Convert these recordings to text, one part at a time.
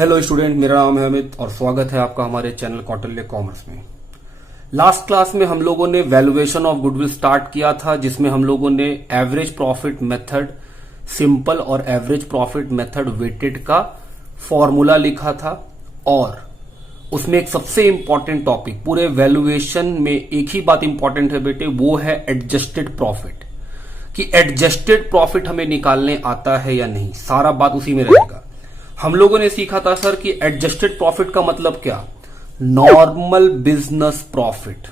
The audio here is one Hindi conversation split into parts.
हेलो स्टूडेंट, मेरा नाम है अमित और स्वागत है आपका हमारे चैनल कौटिल्य कॉमर्स में। लास्ट क्लास में हम लोगों ने वैल्यूएशन ऑफ गुडविल स्टार्ट किया था, जिसमें हम लोगों ने एवरेज प्रॉफिट मेथड सिंपल और एवरेज प्रॉफिट मेथड वेटेड का फॉर्मूला लिखा था। और उसमें एक सबसे इंपॉर्टेंट टॉपिक, पूरे वैल्यूएशन में एक ही बात इंपॉर्टेंट है बेटे, वो है एडजस्टेड प्रॉफिट, कि एडजस्टेड प्रॉफिट हमें निकालने आता है या नहीं। सारा बात उसी में रहेगा। हम लोगों ने सीखा था सर कि एडजस्टेड प्रॉफिट का मतलब क्या, normal business profit.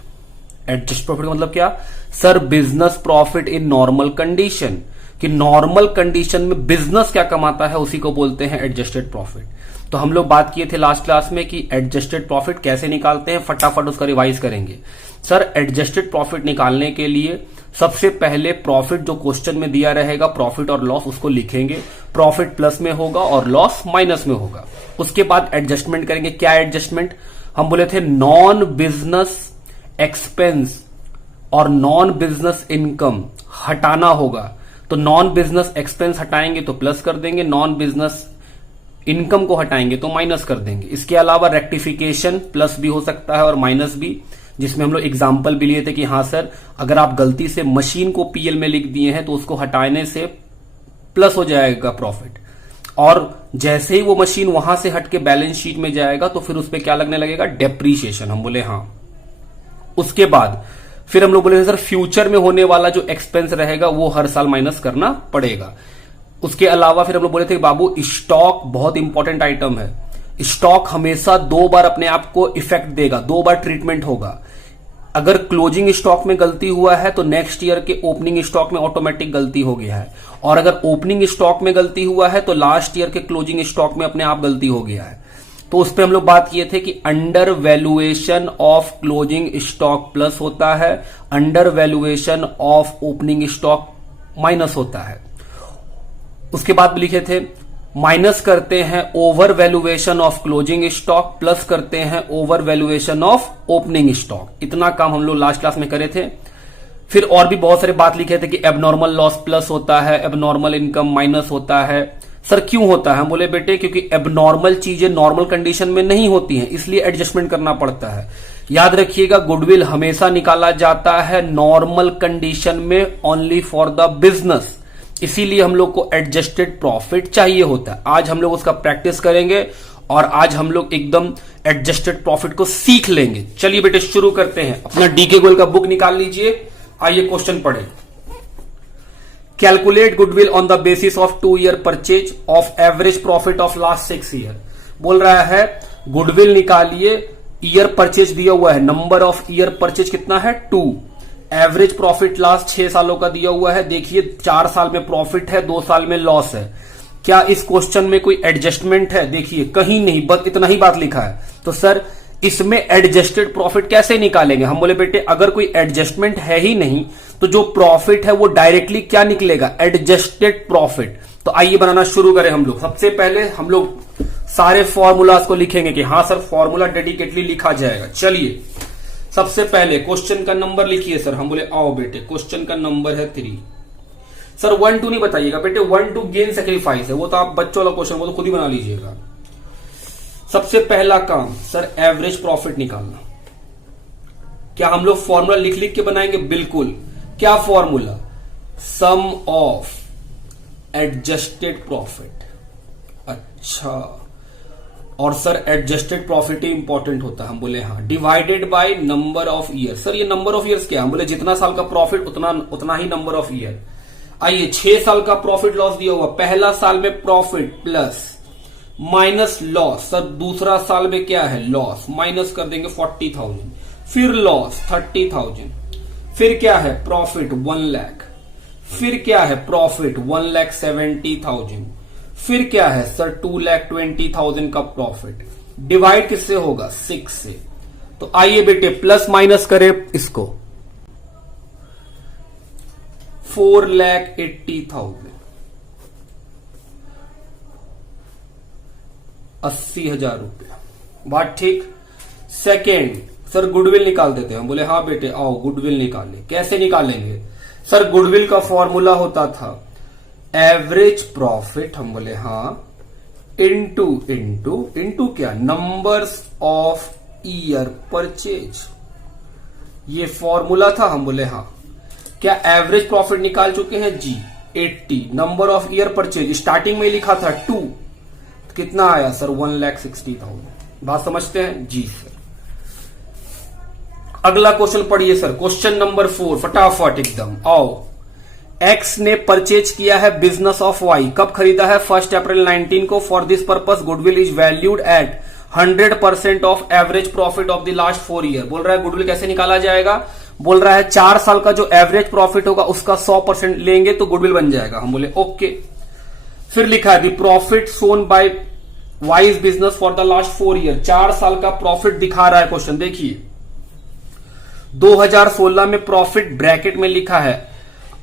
Adjust profit का मतलब क्या sir, business profit in normal condition, कि नॉर्मल कंडीशन में बिजनेस क्या कमाता है उसी को बोलते हैं एडजस्टेड प्रॉफिट। तो हम लोग बात किए थे लास्ट क्लास में कि एडजस्टेड प्रॉफिट कैसे निकालते हैं, फटाफट उसका रिवाइज करेंगे। सर एडजस्टेड प्रॉफिट निकालने के लिए सबसे पहले प्रॉफिट जो क्वेश्चन में दिया रहेगा, प्रॉफिट और लॉस, उसको लिखेंगे। प्रॉफिट प्लस में होगा और लॉस माइनस में होगा। उसके बाद एडजस्टमेंट करेंगे। क्या एडजस्टमेंट? हम बोले थे नॉन बिजनेस एक्सपेंस और नॉन बिजनेस इनकम हटाना होगा। तो नॉन बिजनेस एक्सपेंस हटाएंगे तो प्लस कर देंगे, नॉन बिजनेस इनकम को हटाएंगे तो माइनस कर देंगे। इसके अलावा रेक्टिफिकेशन प्लस भी हो सकता है और माइनस भी, जिसमें हम लोग एग्जाम्पल भी लिए थे कि हाँ सर, अगर आप गलती से मशीन को पीएल में लिख दिए हैं तो उसको हटाने से प्लस हो जाएगा प्रॉफिट, और जैसे ही वो मशीन वहां से हट के बैलेंस शीट में जाएगा तो फिर उस पर क्या लगने लगेगा, डेप्रीशिएशन। हम बोले हाँ। उसके बाद फिर हम लोग बोले सर फ्यूचर में होने वाला जो एक्सपेंस रहेगा वो हर साल माइनस करना पड़ेगा। उसके अलावा फिर हम लोग बोले थे बाबू स्टॉक बहुत इंपॉर्टेंट आइटम है। स्टॉक हमेशा दो बार अपने आप को इफेक्ट देगा, दो बार ट्रीटमेंट होगा। अगर क्लोजिंग स्टॉक में गलती हुआ है तो नेक्स्ट ईयर के ओपनिंग स्टॉक में ऑटोमेटिक गलती हो गया है, और अगर ओपनिंग स्टॉक में गलती हुआ है तो लास्ट ईयर के क्लोजिंग स्टॉक में अपने आप गलती हो गया है। तो उस पर हम लोग बात किए थे कि under valuation of closing stock plus होता है, under valuation of opening stock minus होता है। उसके बाद भी लिखे थे माइनस करते हैं over valuation of closing stock, plus करते हैं over valuation of opening stock. इतना काम हम लोग लास्ट क्लास में करे थे। फिर और भी बहुत सारे बात लिखे थे कि एबनॉर्मल लॉस प्लस होता है, एबनॉर्मल इनकम माइनस होता है। सर क्यों होता है? हम बोले बेटे क्योंकि एबनॉर्मल चीजें नॉर्मल कंडीशन में नहीं होती हैं, इसलिए एडजस्टमेंट करना पड़ता है। याद रखिएगा, गुडविल हमेशा निकाला जाता है नॉर्मल कंडीशन में, ओनली फॉर द बिजनेस। इसीलिए हम लोग को एडजस्टेड प्रॉफिट चाहिए होता है। आज हम लोग उसका प्रैक्टिस करेंगे और आज हम लोग एकदम एडजस्टेड प्रॉफिट को सीख लेंगे। चलिए बेटे शुरू करते हैं। अपना डीके गोयल का बुक निकाल लीजिए। आइए क्वेश्चन पढ़े। Calculate goodwill on the basis of 2 year purchase of average profit of last 6 year. बोल रहा है गुडविल निकालिए, ईयर परचेज दिया हुआ है, नंबर ऑफ ईयर परचेज कितना है 2, एवरेज प्रॉफिट लास्ट 6 सालों का दिया हुआ है। देखिए 4 साल में प्रॉफिट है, 2 साल में लॉस है। क्या इस क्वेश्चन में कोई एडजस्टमेंट है? देखिए कहीं नहीं, बस इतना ही बात लिखा है। तो सर इसमें एडजस्टेड प्रॉफिट कैसे निकालेंगे? हम बोले बेटे अगर कोई एडजस्टमेंट है ही नहीं तो जो प्रॉफिट है वो डायरेक्टली क्या निकलेगा, एडजस्टेड प्रॉफिट। तो आइए बनाना शुरू करें हम लोग। सबसे पहले हम लोग सारे फॉर्मूलाज को लिखेंगे कि हाँ सर फॉर्मूला डेडिकेटली लिखा जाएगा। चलिए सबसे पहले क्वेश्चन का नंबर लिखिए सर। हम बोले आओ बेटे, क्वेश्चन का नंबर है 3। सर 1 2 नहीं बताइएगा बेटे, 1 2 गेन सेक्रीफाइस है, वो तो आप बच्चों वाला क्वेश्चन वो तो खुद ही बना लीजिएगा। सबसे पहला काम सर एवरेज प्रॉफिट निकालना। क्या हम लोग फॉर्मूला लिख लिख के बनाएंगे? बिल्कुल। क्या formula? Sum of adjusted profit. अच्छा, और सर एडजस्टेड प्रॉफिट ही इंपॉर्टेंट होता है। हम बोले हाँ, divided by number of year. Sir ये नंबर ऑफ ईयर्स क्या? हम बोले जितना साल का प्रॉफिट उतना ही नंबर ऑफ ईयर। आइए 6 साल का प्रॉफिट लॉस दिया हुआ, पहला साल में profit plus minus loss. Sir दूसरा साल में क्या है, लॉस, माइनस कर देंगे 40,000, फिर लॉस 30,000, फिर क्या है प्रॉफिट 1 लाख, फिर क्या है प्रॉफिट 1,70,000, फिर क्या है सर 2,20,000 का प्रॉफिट। डिवाइड किससे होगा? 6 से। तो आइए बेटे प्लस माइनस करें इसको, 4,80,000, 80,000 रुपया। बात ठीक। सेकेंड सर गुडविल निकाल देते हैं। हम बोले हाँ बेटे आओ गुडविल निकालें। कैसे निकालेंगे? सर गुडविल का फॉर्मूला होता था एवरेज प्रॉफिट, हम बोले हाँ, इंटू इंटू इंटू क्या, नंबर्स ऑफ ईयर परचेज। ये फॉर्मूला था। हम बोले हाँ। क्या एवरेज प्रॉफिट निकाल चुके हैं जी, 80। Number of year purchase starting में लिखा था 2, कितना आया सर, 1,60,000। बात समझते हैं जी सर। अगला क्वेश्चन पढ़िए सर, क्वेश्चन नंबर 4, फटाफट एकदम आओ। एक्स ने परचेज किया है बिजनेस ऑफ वाई। कब खरीदा है, 1 अप्रैल 19 को। For this purpose goodwill is valued at 100% of average profit of the last 4 year. बोल रहा है गुडविल कैसे निकाला जाएगा, बोल रहा है 4 साल का जो एवरेज प्रॉफिट होगा उसका 100% लेंगे तो गुडविल बन जाएगा। हम बोले ओके। फिर लिखा है the profit shown by Y's business for the last 4 year. 4 साल का प्रॉफिट दिखा रहा है क्वेश्चन। देखिए 2016 में प्रॉफिट ब्रैकेट में लिखा है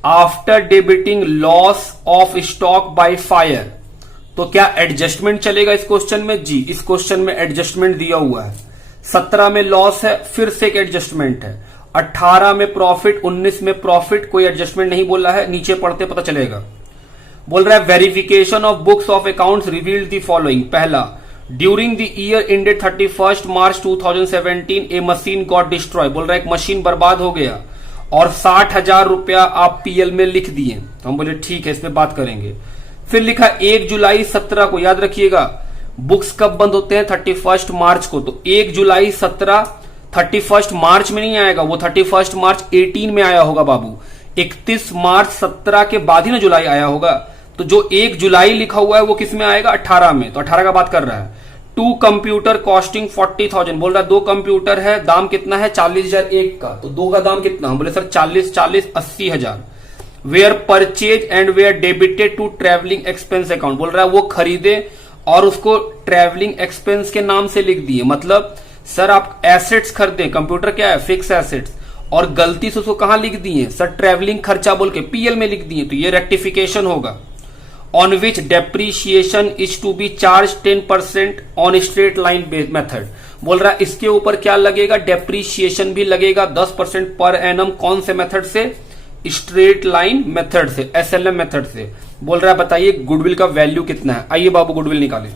after debiting loss of stock by fire. तो क्या एडजस्टमेंट चलेगा इस क्वेश्चन में जी, इस क्वेश्चन में एडजस्टमेंट दिया हुआ है। 17 में लॉस है, फिर से एक एडजस्टमेंट है। 18 में प्रॉफिट, 19 में प्रॉफिट, कोई एडजस्टमेंट नहीं बोला है, नीचे पढ़ते पता चलेगा। बोल रहा है verification of books of accounts revealed the following. पहला, during the year ended 31 March 2017 a machine got destroy. बोल रहा है एक मशीन बर्बाद हो गया और 60,000 रुपया आप पीएल में लिख दिए। तो हम बोले ठीक है, इस पे बात करेंगे। फिर लिखा 1 जुलाई 17 को, याद रखिएगा बुक्स कब बंद होते हैं, 31 मार्च को। तो 1 जुलाई 17 31 मार्च में नहीं आएगा, वो 31 मार्च 18 में आया होगा बाबू। 31 मार्च 17 के बाद ही ना जुलाई आया होगा। तो जो 1 जुलाई लिखा हुआ है वो किस में आएगा, 18 में। तो 18 का बात कर रहा है। 2 कंप्यूटर कॉस्टिंग 40,000। बोल रहा है 2 कंप्यूटर है, दाम कितना है, 40,000 एक का। तो 2 का दाम कितना, हम बोले sir 40 80,000। Were purchase and were debited to travelling expense account. बोल रहा है वो खरीदे और उसको ट्रेवलिंग एक्सपेंस के नाम से लिख दिए। मतलब सर आप एसेट्स खरीदे, कंप्यूटर क्या है, फिक्स एसेट्स, और गलती से उसको कहां लिख दिए सर, ट्रेवलिंग खर्चा बोल के पीएल में लिख दिए। तो ये रेक्टिफिकेशन होगा। On which depreciation is to be charge 10% on straight line method. बोल रहा है इसके ऊपर क्या लगेगा, डेप्रीशिएशन भी लगेगा 10% पर एनम। कौन से मेथड से, स्ट्रेट लाइन मेथड से, एसएलएम मेथड से। बोल रहा है बताइए गुडविल का वैल्यू कितना है। आइए बाबू गुडविल निकालें।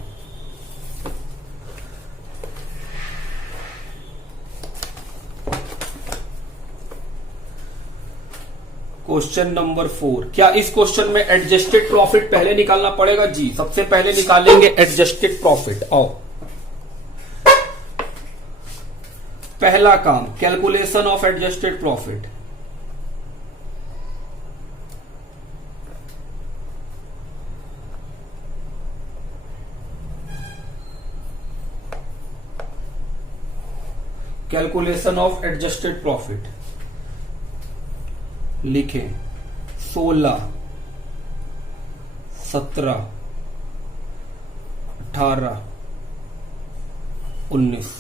क्वेश्चन नंबर 4, क्या इस क्वेश्चन में एडजस्टेड प्रॉफिट पहले निकालना पड़ेगा जी। सबसे पहले निकालेंगे एडजस्टेड प्रॉफिट। आओ पहला काम, calculation of adjusted profit. Calculation of adjusted profit लिखें 16, 17, 18, 19।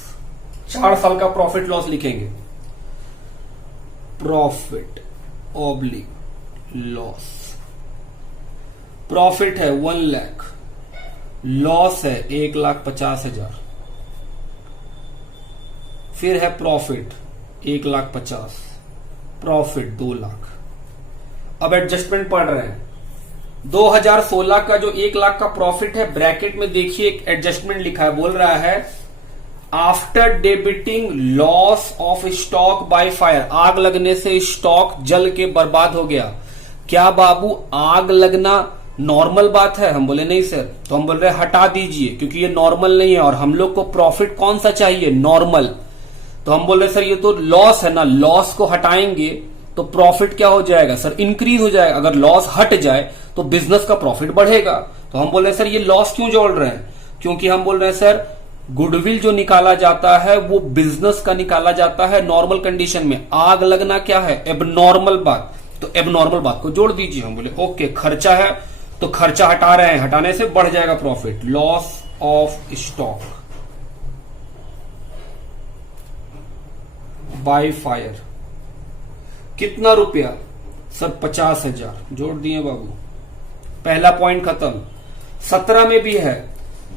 4 साल का प्रॉफिट लॉस लिखेंगे। Profit oblique loss. प्रॉफिट है 1 लाख, लॉस है 1,50,000। फिर है प्रॉफिट 1,50,000, प्रॉफिट 2 लाख। अब एडजस्टमेंट पढ़ रहे हैं। 2016 का जो 1 लाख का प्रॉफिट है, ब्रैकेट में देखिए एक एडजस्टमेंट लिखा है। बोल रहा है after debiting loss of stock bye fire. आग लगने से स्टॉक जल के बर्बाद हो गया। क्या बाबू आग लगना नॉर्मल बात है, हम बोले नहीं सर। तो हम बोल रहे हटा दीजिए क्योंकि ये नॉर्मल नहीं है और हम लोग को प्रॉफिट कौन सा चाहिए, नॉर्मल। तो हम बोल रहे सर ये तो लॉस है ना, लॉस को हटाएंगे तो प्रॉफिट क्या हो जाएगा सर, इंक्रीज हो जाएगा। अगर लॉस हट जाए तो बिजनेस का प्रॉफिट बढ़ेगा। तो हम बोल रहे सर ये लॉस क्यों जोड़ रहे हैं, क्योंकि हम बोल रहे हैं सर गुडविल जो निकाला जाता है वो बिजनेस का निकाला जाता है नॉर्मल कंडीशन में। आग लगना क्या है, एबनॉर्मल बात। तो एबनॉर्मल बात को जोड़ दीजिए। हम बोले ओके। खर्चा है तो खर्चा हटा रहे हैं, हटाने से बढ़ जाएगा profit. Loss of stock by fire कितना रुपया सर, 50,000 जोड़ दिए बाबू। पहला पॉइंट खत्म। 17 में भी है,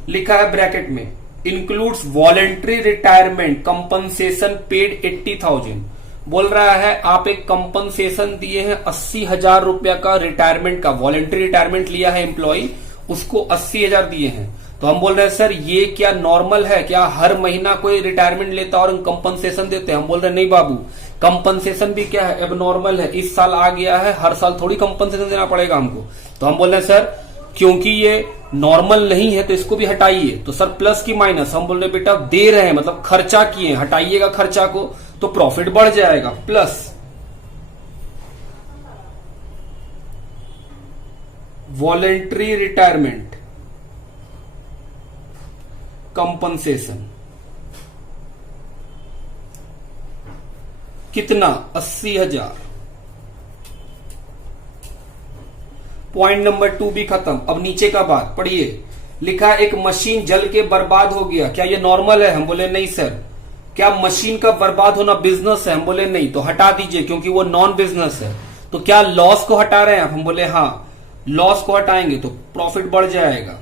लिखा है ब्रैकेट में includes voluntary retirement compensation paid 80,000। बोल रहा है आप एक कंपनसेशन दिए हैं 80,000 रुपया का रिटायरमेंट का। वॉलेंट्री रिटायरमेंट लिया है एम्प्लॉय, उसको 80,000 दिए हैं। तो हम बोल रहे हैं सर ये क्या नॉर्मल है, क्या हर महीना कोई रिटायरमेंट लेता और कंपनसेशन देते हैं? हम बोल रहे हैं नहीं बाबू, कंपनसेशन भी क्या है, अब नॉर्मल है, इस साल आ गया है, हर साल थोड़ी कंपनसेशन देना पड़ेगा हमको। तो हम बोल रहे हैं सर क्योंकि ये नॉर्मल नहीं है तो इसको भी हटाइए। तो सर प्लस की माइनस, हम बोल रहे बेटा दे रहे हैं मतलब खर्चा किए, हटाइएगा खर्चा को तो प्रॉफिट बढ़ जाएगा। प्लस वॉलेंट्री रिटायरमेंट कंपनसेशन कितना, 80,000। पॉइंट नंबर 2 भी खत्म। अब नीचे का बात पढ़िए, लिखा है एक मशीन जल के बर्बाद हो गया, क्या ये नॉर्मल है? हम बोले नहीं सर। क्या मशीन का बर्बाद होना बिजनेस है? हम बोले नहीं, तो हटा दीजिए क्योंकि वो नॉन बिजनेस है। तो क्या लॉस को हटा रहे हैं आप? हम बोले हाँ, लॉस को हटाएंगे तो प्रॉफिट बढ़ जाएगा।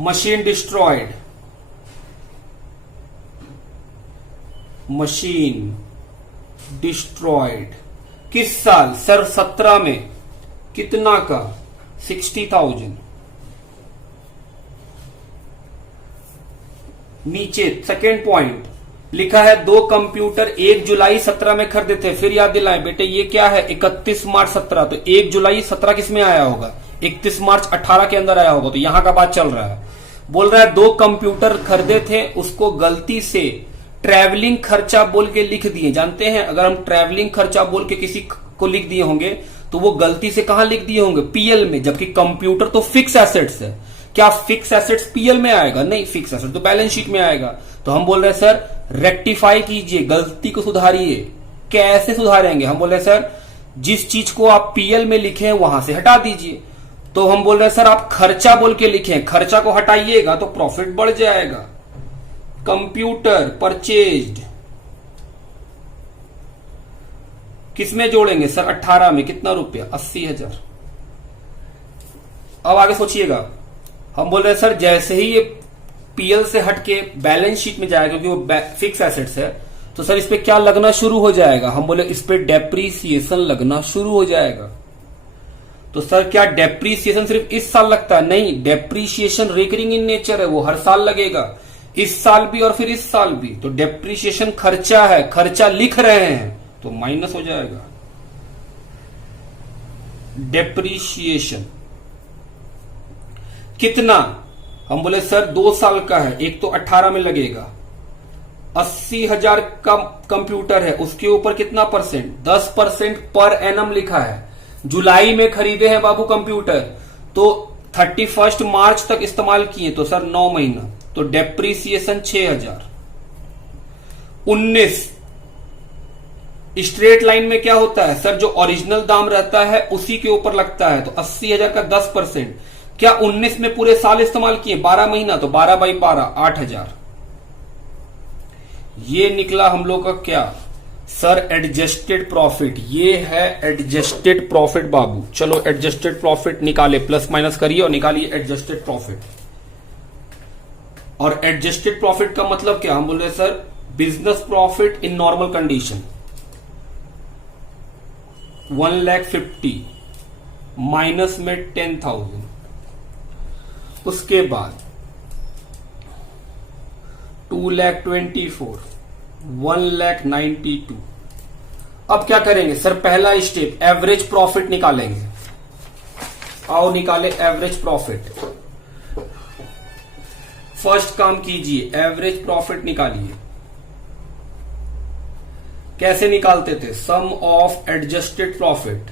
मशीन डिस्ट्रॉयड, मशीन डिस्ट्रॉयड किस साल? सर 17 में। कितना का? 60,000। नीचे सेकेंड पॉइंट लिखा है 2 कंप्यूटर 1 जुलाई 17 में खरीदे थे। फिर याद दिलाएं बेटे ये क्या है, 31 मार्च 17। तो 1 जुलाई 17 किस में आया होगा? 31 मार्च 18 के अंदर आया होगा। तो यहां का बात चल रहा है। बोल रहा है 2 कंप्यूटर खरीदे थे, उसको गलती से ट्रैवलिंग खर्चा बोल के लिख दिए। जानते हैं अगर हम ट्रैवलिंग खर्चा बोल के किसी को लिख दिए होंगे तो वो गलती से कहां लिख दिए होंगे? पीएल में, जबकि कंप्यूटर तो फिक्स एसेट्स है। क्या फिक्स एसेट्स पीएल में आएगा? नहीं, फिक्स एसेट तो बैलेंस शीट में आएगा। तो हम बोल रहे हैं सर रेक्टिफाई कीजिए, गलती को सुधारिए। कैसे सुधारेंगे? हम बोल रहे हैं सर जिस चीज को आप पीएल में लिखे वहां से हटा दीजिए। तो हम बोल रहे हैं सर आप खर्चा बोल के लिखें, खर्चा को हटाइएगा तो प्रॉफिट बढ़ जाएगा। कंप्यूटर परचेज्ड किसमें जोड़ेंगे? सर 18 में। कितना रुपया? 80,000। अब आगे सोचिएगा, हम बोल रहे हैं सर जैसे ही ये पीएल से हटके बैलेंस शीट में जाएगा क्योंकि वो फिक्स एसेट्स है, तो सर इस पे क्या लगना शुरू हो जाएगा? हम बोले इस पे डेप्रीसिएशन लगना शुरू हो जाएगा। तो सर क्या डेप्रीसिएशन सिर्फ इस साल लगता है? नहीं, डेप्रीसिएशन रिकरिंग इन नेचर है, वो हर साल लगेगा, इस साल भी और फिर इस साल भी। तो डेप्रीसिएशन खर्चा है, खर्चा लिख रहे हैं तो माइनस हो जाएगा। डेप्रीसिएशन कितना? हम बोले सर 2 साल का है, एक तो 18 में लगेगा। 80,000 का कंप्यूटर है, उसके ऊपर कितना परसेंट? 10% पर एनम लिखा है। जुलाई में खरीदे हैं बाबू कंप्यूटर, तो 31 मार्च तक इस्तेमाल किए, तो सर 9 महीना। तो डेप्रीसिएशन 6,000। 19 स्ट्रेट लाइन में क्या होता है? सर जो ओरिजिनल दाम रहता है उसी के ऊपर लगता है। तो 80,000 का 10%। क्या 19 में पूरे साल इस्तेमाल किए? 12 महीना, तो 12/12 8,000। ये निकला हम लोग का क्या? Sir adjusted profit. ये है एडजस्टेड प्रॉफिट बाबू। चलो एडजस्टेड प्रॉफिट निकाले, प्लस माइनस करिए और निकालिए एडजस्टेड प्रॉफिट। और एडजस्टेड प्रॉफिट का मतलब क्या? हम बोल रहे sir business profit in normal condition 1,50,000 minus में 10,000। उसके बाद 2,24,000 1,92,000। अब क्या करेंगे सर? पहला स्टेप एवरेज प्रॉफिट निकालेंगे। आओ निकाले एवरेज प्रॉफिट। फर्स्ट काम कीजिए, एवरेज प्रॉफिट निकालिए। कैसे निकालते थे? सम ऑफ एडजस्टेड प्रॉफिट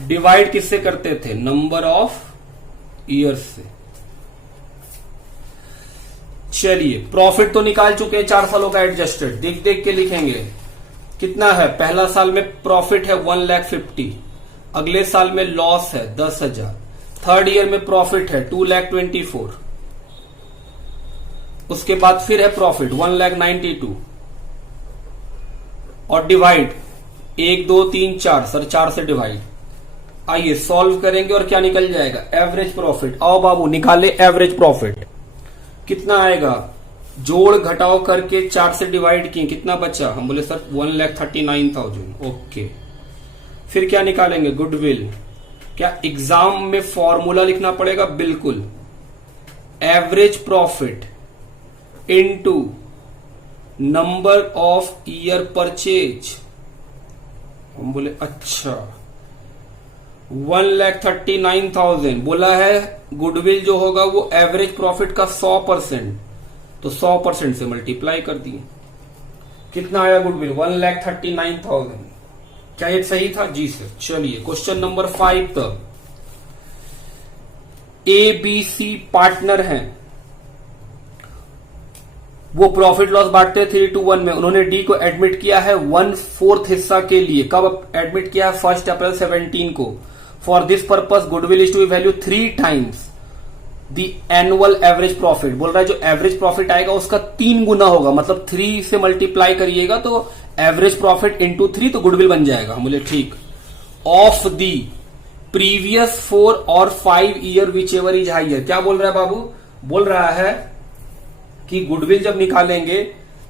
डिवाइड किससे करते थे? नंबर ऑफ ईयर्स से। चलिए प्रॉफिट तो निकाल चुके हैं 4 सालों का एडजस्टेड। देख देख के लिखेंगे कितना है। पहला साल में प्रॉफिट है 1,50,000, अगले साल में लॉस है 10,000, थर्ड ईयर में प्रॉफिट है 2,24,000, उसके बाद फिर है प्रॉफिट 1,92,000 और डिवाइड 1 2 3 4। सर 4 से डिवाइड। आइए सॉल्व करेंगे और क्या निकल जाएगा? Average profit. आओ बाबू निकाले एवरेज प्रॉफिट। कितना आएगा? जोड़ घटाओ करके 4 से डिवाइड किए, कितना बचा? हम बोले सर 1,39,000। ओके, फिर क्या निकालेंगे? गुडविल। क्या एग्जाम में फॉर्मूला लिखना पड़ेगा? बिल्कुल। Average profit into number of year purchase. हम बोले अच्छा 1,39,000 बोला है। गुडविल जो होगा वो एवरेज प्रॉफिट का 100%, तो 100% से मल्टीप्लाई कर दिए। कितना आया गुडविल? 1,39,000। क्या ये सही था? जी सर। चलिए क्वेश्चन नंबर 5 तक। ABC पार्टनर हैं, वो प्रॉफिट लॉस बांटते 3:1 में। उन्होंने डी को एडमिट किया है 1/4 हिस्सा के लिए। कब एडमिट किया है? 1 अप्रैल 2017 को। For this purpose goodwill is to be value 3 times the annual average profit. बोल रहा है जो एवरेज प्रॉफिट आएगा उसका 3 गुना होगा, मतलब 3 से मल्टीप्लाई करिएगा तो एवरेज प्रॉफिट इंटू 3 तो गुडविल बन जाएगा। हम बोले ठीक। ऑफ दी प्रीवियस 4 और 5 year which ever is higher. क्या बोल रहा है बाबू? बोल रहा है कि गुडविल जब निकालेंगे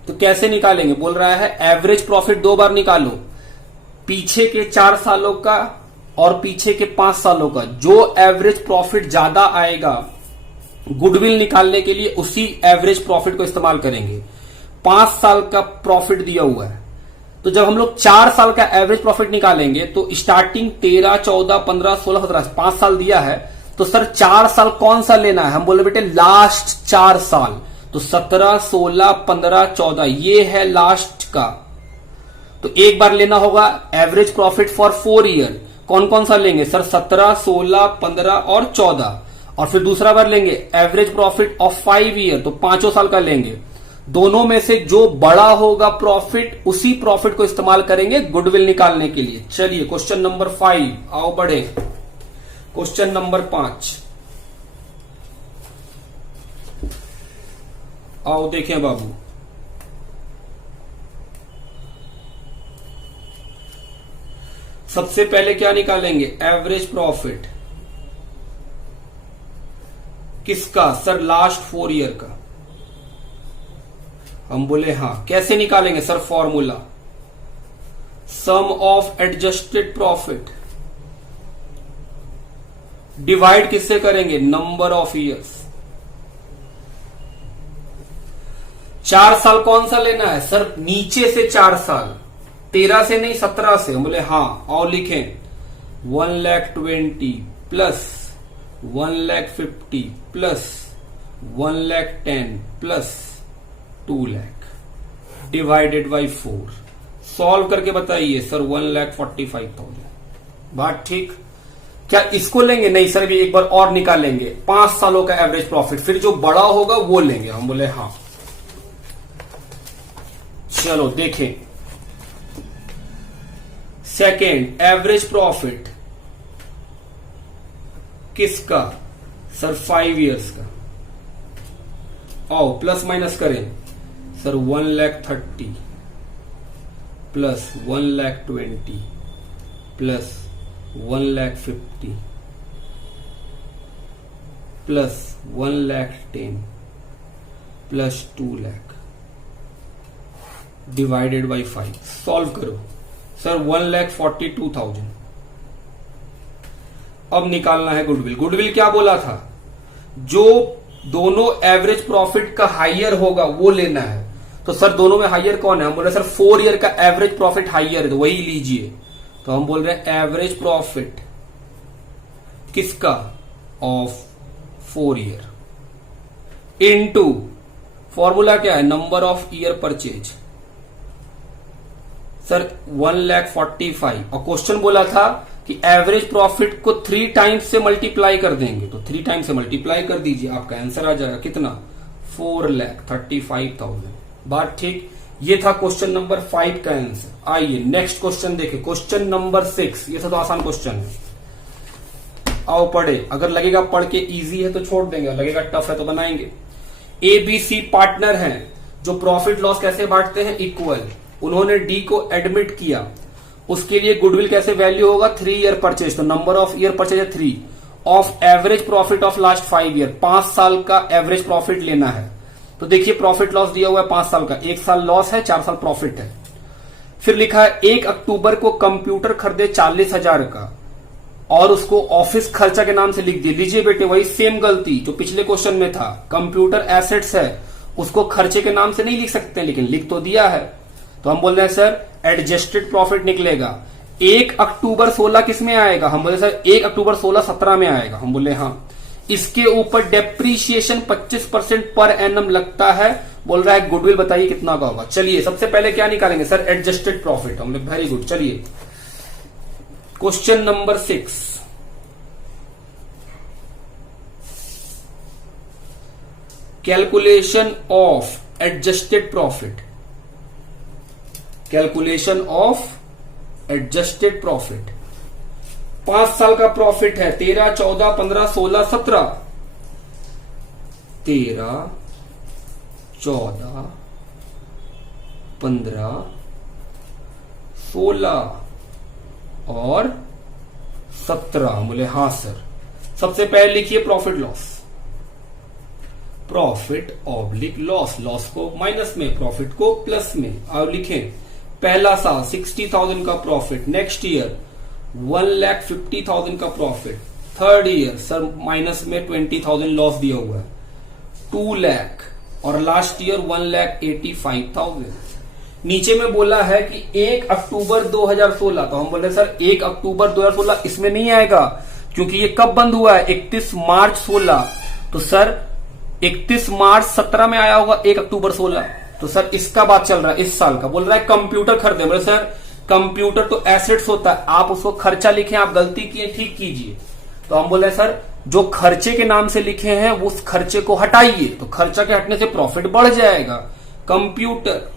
तो कैसे निकालेंगे? बोल रहा है एवरेज प्रॉफिट 2 बार निकालो, पीछे के 4 सालों का और पीछे के 5 सालों का। जो एवरेज प्रॉफिट ज्यादा आएगा गुडविल निकालने के लिए उसी एवरेज प्रॉफिट को इस्तेमाल करेंगे। 5 साल का प्रॉफिट दिया हुआ है, तो जब हम लोग 4 साल का एवरेज प्रॉफिट निकालेंगे तो स्टार्टिंग 13, 14, 15, 16, 17 5 साल दिया है, तो सर 4 साल कौन सा लेना है? हम बोले बेटे लास्ट 4 साल, तो 17, 16, 15, 14 ये है लास्ट का। तो एक बार लेना होगा एवरेज प्रॉफिट फॉर 4 ईयर। कौन कौन सा लेंगे सर? 17, 16, 15 और 14। और फिर दूसरा बार लेंगे एवरेज प्रॉफिट ऑफ 5 ईयर, तो 5 साल का लेंगे। दोनों में से जो बड़ा होगा प्रॉफिट उसी प्रॉफिट को इस्तेमाल करेंगे गुडविल निकालने के लिए। चलिए क्वेश्चन नंबर 5 आओ बढ़े। क्वेश्चन नंबर 5 आओ देखें बाबू। सबसे पहले क्या निकालेंगे? एवरेज प्रॉफिट किसका? सर लास्ट 4 ईयर का। हम बोले हाँ। कैसे निकालेंगे sir? Formula sum of adjusted profit divide किससे करेंगे? Number of years. 4 साल कौन सा लेना है सर? नीचे से 4 साल, 13 से नहीं 17 से। हम बोले हाँ। और लिखें 1,20,000 plus 1,50,000 plus 1,10,000 plus 2,00,000 divided by 4। Solve करके बताइए सर। 1,45,000। बात ठीक। क्या इसको लेंगे? नहीं सर, भी एक बार और निकालेंगे 5 सालों का एवरेज प्रॉफिट, फिर जो बड़ा होगा वो लेंगे। हम बोले हाँ। चलो देखें सेकेंड एवरेज प्रॉफिट किसका? सर 5 इयर्स का। आओ प्लस माइनस करें sir. 1,30,000 plus 1,20,000 plus 1,50,000 plus 1,10,000 plus 2,00,000 divided by 5। Solve करो सर। 1,42,000। अब निकालना है गुडविल। गुडविल क्या बोला था? जो दोनों एवरेज प्रॉफिट का हाइयर होगा वो लेना है। तो सर दोनों में हाइयर कौन है? हम बोल रहे सर 4 ईयर का एवरेज प्रॉफिट हाइयर है, तो वही लीजिए। तो हम बोल रहे हैं एवरेज प्रॉफिट किसका? ऑफ 4 ईयर इनटू फॉर्मूला क्या है? Number of year purchase. Sir 1,45,000 और क्वेश्चन बोला था कि एवरेज प्रॉफिट को 3 टाइम्स से मल्टीप्लाई कर देंगे, तो 3 टाइम्स से मल्टीप्लाई कर दीजिए, आपका आंसर आ जाएगा कितना? 4,35,000। बात ठीक। ये था क्वेश्चन नंबर 5 का आंसर। आइए नेक्स्ट क्वेश्चन देखें। Question number 6। ये तो आसान क्वेश्चन है। आओ पढ़े। अगर लगेगा पढ़ के इजी है तो छोड़ देंगे, लगेगा टफ है तो बनाएंगे। ABC पार्टनर हैं जो प्रॉफिट लॉस कैसे बांटते हैं? इक्वल। उन्होंने डी को एडमिट किया, उसके लिए गुडविल कैसे वैल्यू होगा? 3 ईयर परचेज, तो नंबर ऑफ ईयर परचेज है 3 of average profit of last 5 year. 5 साल का एवरेज प्रॉफिट लेना है। तो देखिए प्रॉफिट लॉस दिया हुआ है 5 साल का, 1 साल लॉस है, 4 साल प्रॉफिट है। फिर लिखा है 1 अक्टूबर को कंप्यूटर खरीदे 40,000 का और उसको ऑफिस खर्चा के नाम से लिख दिया। लीजिए बेटे वही सेम गलती जो पिछले क्वेश्चन में था, कंप्यूटर एसेट्स है उसको खर्चे के नाम से नहीं लिख सकते, लेकिन लिख तो दिया है। तो हम बोल रहे हैं सर एडजस्टेड प्रॉफिट निकलेगा। 1 अक्टूबर 16 किस में आएगा? हम बोले सर 1 अक्टूबर 16 17 में आएगा। हम बोले हाँ। इसके ऊपर डेप्रीशिएशन 25% पर एनम लगता है। बोल रहा है गुडविल बताइए कितना का होगा। चलिए सबसे पहले क्या निकालेंगे सर? Adjusted profit. हम वेरी गुड। चलिए question number 6, calculation of adjusted profit. Calculation of adjusted profit. 5 साल का प्रॉफिट है 13, 14, 15, 16, 17। 13, 14, 15, 16 और 17। बोले हाँ सर। सबसे पहले लिखिए profit loss. Profit oblique loss, loss को माइनस में, प्रॉफिट को प्लस में। और लिखें पहला साल 60,000 का प्रॉफिट, नेक्स्ट ईयर 1,50,000 का profit, third year sir minus में 20,000 लॉस दिया हुआ है, 2 लाख, और लास्ट ईयर 1,85,000। नीचे में बोला है कि 1 अक्टूबर 2016, तो हम बोल रहे सर 1 अक्टूबर 2016 इसमें नहीं आएगा क्योंकि ये कब बंद हुआ है? 31 मार्च 16। तो सर 31 मार्च 17 में आया होगा 1 अक्टूबर 16। तो सर इसका बात चल रहा है इस साल का। बोल रहा है कंप्यूटर खरीदे। बोले सर कंप्यूटर तो एसेट्स होता है, आप उसको खर्चा लिखे, आप गलती किए, ठीक कीजिए। तो हम बोले सर जो खर्चे के नाम से लिखे हैं उस खर्चे को हटाइए, तो खर्चा के हटने से प्रॉफिट बढ़ जाएगा। कंप्यूटर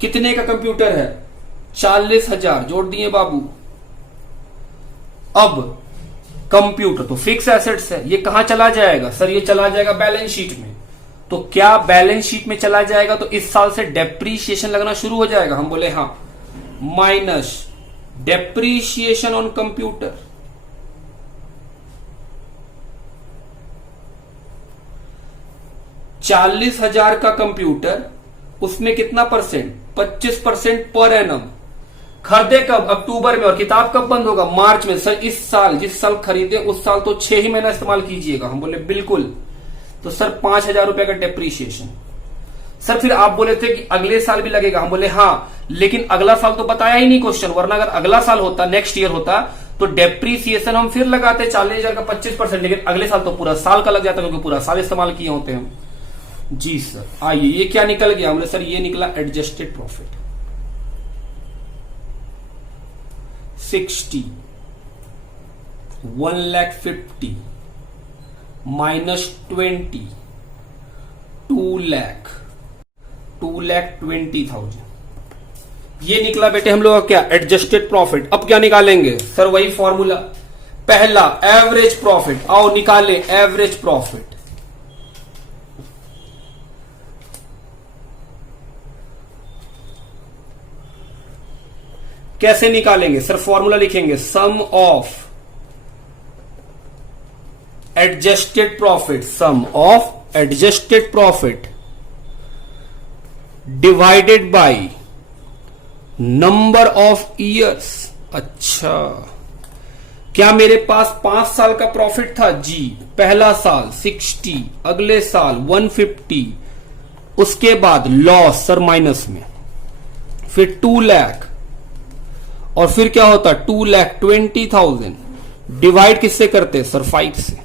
कितने का कंप्यूटर है? 40,000 जोड़ दिए बाबू। अब कंप्यूटर तो फिक्स एसेट्स है, ये कहां चला जाएगा? सर ये चला जाएगा बैलेंस शीट में। तो क्या बैलेंस शीट में चला जाएगा तो इस साल से डेप्रीशिएशन लगना शुरू हो जाएगा? हम बोले हाँ। माइनस डेप्रीशिएशन ऑन कंप्यूटर, $40,000 का कंप्यूटर, उसमें कितना परसेंट? 25% per annum. खरीदे कब? अक्टूबर में। और किताब कब बंद होगा? मार्च में। सर इस साल जिस साल खरीदे उस साल तो 6 ही महीना इस्तेमाल कीजिएगा। हम बोले बिल्कुल। तो सर 5,000 रुपए का डेप्रीशिएशन। सर फिर आप बोले थे कि अगले साल भी लगेगा। हम बोले हाँ, लेकिन अगला साल तो बताया ही नहीं क्वेश्चन, वरना अगर अगला साल होता, नेक्स्ट ईयर होता, तो डेप्रीसिएशन हम फिर लगाते 40,000 का 25%, लेकिन अगले साल तो पूरा साल का लग जाता क्योंकि पूरा साल इस्तेमाल किए होते हैं। जी सर। आइए ये क्या निकल गया? हमने सर ये निकला एडजस्टेड प्रॉफिट 60, 1,50,000 माइनस 20, 2,20,000। ये निकला बेटे हम लोग का क्या? Adjusted profit. अब क्या निकालेंगे? सर वही फॉर्मूला, पहला एवरेज प्रॉफिट। आओ निकाले एवरेज प्रॉफिट। कैसे निकालेंगे? सर फॉर्मूला लिखेंगे sum of adjusted profit, sum of adjusted profit divided by number of years. अच्छा, क्या मेरे पास 5 साल का प्रॉफिट था? जी। पहला साल 60, अगले साल 150, उसके बाद लॉस सर माइनस में, फिर 2 लाख, और फिर क्या होता? 2,20,000 डिवाइड किससे करते हैं? सर 5 से।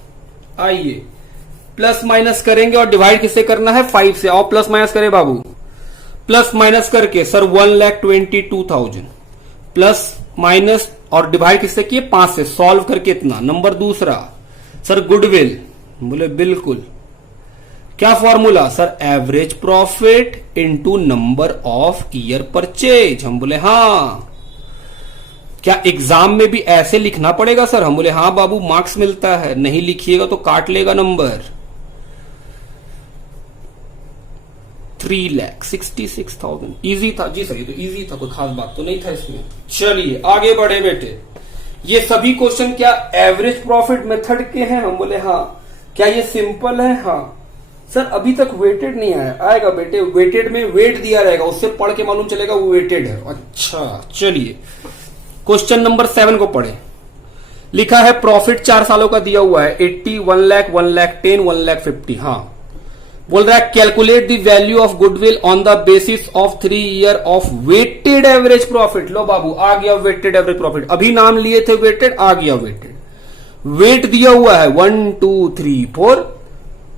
आइए प्लस माइनस करेंगे, और डिवाइड किससे करना है? 5 से। आओ प्लस माइनस करें बाबू। प्लस माइनस करके सर 1,22,000 प्लस माइनस और डिवाइड किससे किए? 5 से। सॉल्व करके इतना। नंबर दूसरा सर गुडविल। बोले बिल्कुल। क्या formula? Sir average profit into number of year purchase. हम बोले हाँ। क्या एग्जाम में भी ऐसे लिखना पड़ेगा? सर हम बोले हाँ बाबू, मार्क्स मिलता है, नहीं लिखिएगा तो काट लेगा नंबर। 3,66,000 इजी था जी सर, ये तो इजी था, कोई खास बात तो नहीं था इसमें। चलिए आगे बढ़े बेटे। ये सभी क्वेश्चन क्या एवरेज प्रॉफिट मेथड के हैं? हम बोले हाँ। क्या ये सिंपल है? हाँ। सर अभी तक वेटेड नहीं आया, आएगा बेटे, वेटेड में वेट दिया रहेगा, उससे पढ़ के मालूम चलेगा वो वेटेड है। अच्छा चलिए क्वेश्चन नंबर 7 को पढ़े। लिखा है प्रॉफिट 4 सालों का दिया हुआ है 80, 1 लाख, 1 लाख 10, 1 लाख 50। हाँ बोल रहा है calculate the value of goodwill on the basis of 3 year of weighted average profit. लो बाबू आ गया वेटेड एवरेज प्रॉफिट, अभी नाम लिए थे वेटेड, आ गया वेटेड। वेट दिया हुआ है 1 2 3 4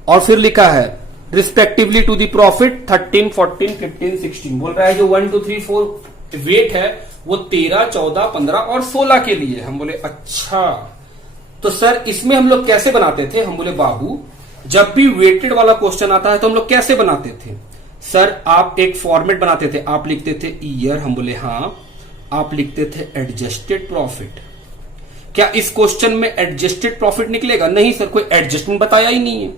और फिर लिखा है रिस्पेक्टिवली टू द प्रॉफिट 13, 14, 15, 16। बोल रहा है जो 1 2 3 4 वेट है वो 13, 14, 15 और 16 के लिए। हम बोले अच्छा, तो सर इसमें हम लोग कैसे बनाते थे? हम बोले बाबू जब भी वेटेड वाला क्वेश्चन आता है तो हम लोग कैसे बनाते थे? सर आप एक फॉर्मेट बनाते थे, आप लिखते थे ईयर, हम बोले हाँ, आप लिखते थे एडजस्टेड प्रॉफिट। क्या इस क्वेश्चन में एडजस्टेड प्रॉफिट निकलेगा? नहीं सर, कोई एडजस्टमेंट बताया ही नहीं है।